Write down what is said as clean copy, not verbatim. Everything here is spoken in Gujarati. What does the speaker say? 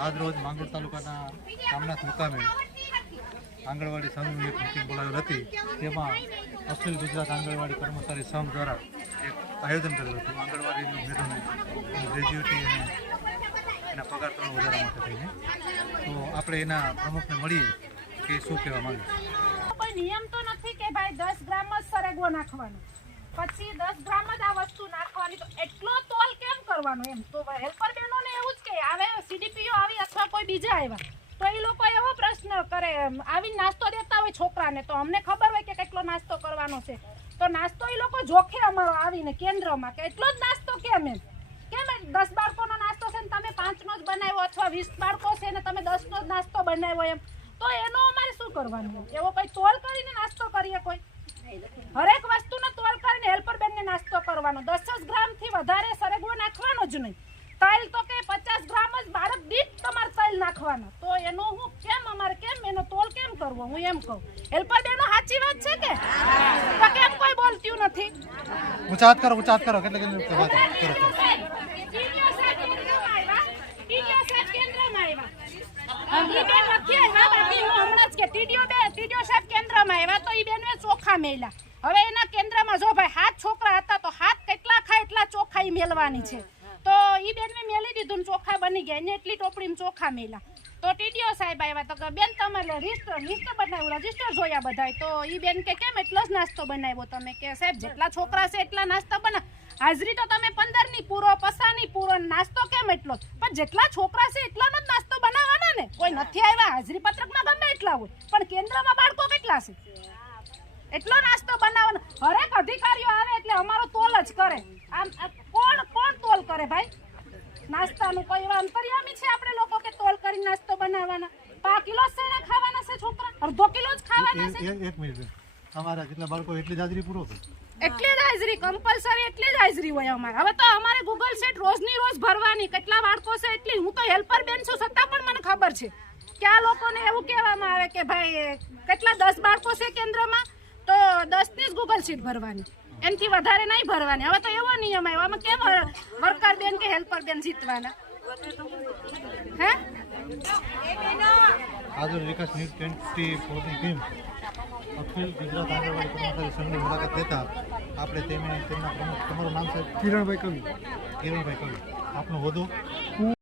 આજ રોજ માંગરોળ તાલુકાના કામનાથ મુકામે આંગણવાડી સંઘની એક મીટિંગ બોલાવેલ હતી, તેમાં અખિલ ગુજરાત આંગણવાડી કર્મચારી સંઘ દ્વારા એક આયોજન કરેલું હતું આંગણવાડીની બહેનોને ગ્રેજ્યુટી અને એના પગાર ધોરણ વધારવા માટે થઈને. તો આપણે એના પ્રમુખને મળીએ કે શું કહેવા માંગે છે. કોઈ નિયમ તો નથી કે ભાઈ 10 ગ્રામ જ સરેગવો નાખવાનો, પછી 10 ગ્રામ જ આ વસ્તુ નાખવાની, તો એટલો તોલ કેમ કરવાનો? એમ તો હેલ્પર બહેનોને એવું જ કે આવે સીડીપીઓ આવી અથવા કોઈ બીજા આવ્યા તો એ લોકો એવો પ્રશ્ન કરે, આવી નાસ્તો દેતા હોય છોકરાને, તો અમને ખબર હોય કે કેટલો નાસ્તો કરવાનો છે, તો નાસ્તો એ લોકો જોખે અમારો આવીને કેન્દ્રમાં કે એટલો જ નાસ્તો કેમ? કેમ 10 બાળકોનો નાસ્તો છે ને તમે 5નો જ બનાવ્યો, અથવા 20 બાળકો છે ને તમે 10નો જ નાસ્તો બનાવ્યો, એમ તો એનો અમારે શું કરવાનું? એવો કોઈ તોલ કરીને નાસ્તો કરીએ? કોઈ હરેક વસ્તુનો તોલ કરીને હેલ્પર બેનને નાસ્તો કરવાનો, 10 ગ્રામથી વધારે સરેગવો નાખવાનો જ નહીં. તલ તો કે 50 ગ્રામ જ બાળક દીઠ તમારે તલ નાખવાનો, તો એનો હું કેમ અમારે કેમ એનો તોલ કેમ કરવો? હું એમ કહું હેલ્પર બેનો સાચી વાત છે કે તો કેમ કોઈ બોલતું નથી? ઊંચા હાથ કરો કેટલે વાત કરો. ટીડીઓ સાહેબ કેન્દ્રમાં આવ્યા તો ઈ બેનને ચોખા મેલ્યા. હવે એના કેન્દ્રમાં જો ભાઈ 7 છોકરા હતા તો 7 કેટલા ખાય એટલા ચોખા ઈ મેલવાની છે, તો ઈ બેનને મેલી દીધું, ચોખા બની ગયા ને એટલી ટોપડીમાં ચોખા મેલ્યા. તો ટીડીઓ સાહેબ આવ્યા તો કે બેન તમારે લિસ્ટ બનાવ્યું, રજીસ્ટર જોયા બધાય, તો ઈ બેન કે કેમ એટલો જ નાસ્તો બનાવ્યો તમે? કે સાહેબ જેટલા છોકરા છે એટલા નાસ્તા બના, હાજરી તો તમે 15ની પૂરો, પસાની પૂરો, નાસ્તો કેમ એટલો? પણ જેટલા છોકરા છે એટલાનો જ નાસ્તો બનાવવાના ને. કોઈ નથી આવ્યા હાજરી પત્રકમાં ગમે એટલા હોય, પણ કેન્દ્રમાં બાળકો કેટલા છે એટલો નાસ્તો બનાવવાનો. હરેક અધિકારીઓ આવે એટલે અમારો તોલ જ કરે. આમ કોણ તોલ કરે ભાઈ નાસ્તાનું? કોઈ એવા અંતર્યામી છે આપણે લોકો કે તોલ કરી નાસ્તો બનાવવાના? 5 કિલો સેના ખાવાના છે છોકરા, અડધો કિલો જ ખાવાના છે. એક મિનિટ, અમારા જેટલા બાળકો એટલી જ હાજરી પૂરો કરે, એટલી જ હાજરી કમ્પલસરી, એટલી જ હાજરી હોય અમારે. હવે તો અમારે ગૂગલ સેટ રોજની રોજ ભરવાની, કેટલા બાળકો છે એટલી. હું તો હેલ્પર બેન છું છતાં પણ મને ખબર છે કે આ લોકોને એવું કહેવામાં આવે કે ભાઈ કેટલા 10 બાળકો છે કેન્દ્રમાં તો 10ની જ ગૂગલ સીટ ભરવાની, એનથી વધારે નહીં ભરવાની. હવે તો એવો નિયમ આવ્યો, આમાં કેમ વર્કર બેન કે હેલ્પર બેન જીતવાના? હે આદર્શ વિકાસ ન્યૂઝ 24ની ટીમ અખિલ ગુજરાત આંગણવાડી કર્મચારી સંઘની મુલાકાત લેતા આપણે તેમના પ્રમુખ, તમારું નામ છે? કિરણભાઈ કવિ. આપનો હોદ્દો?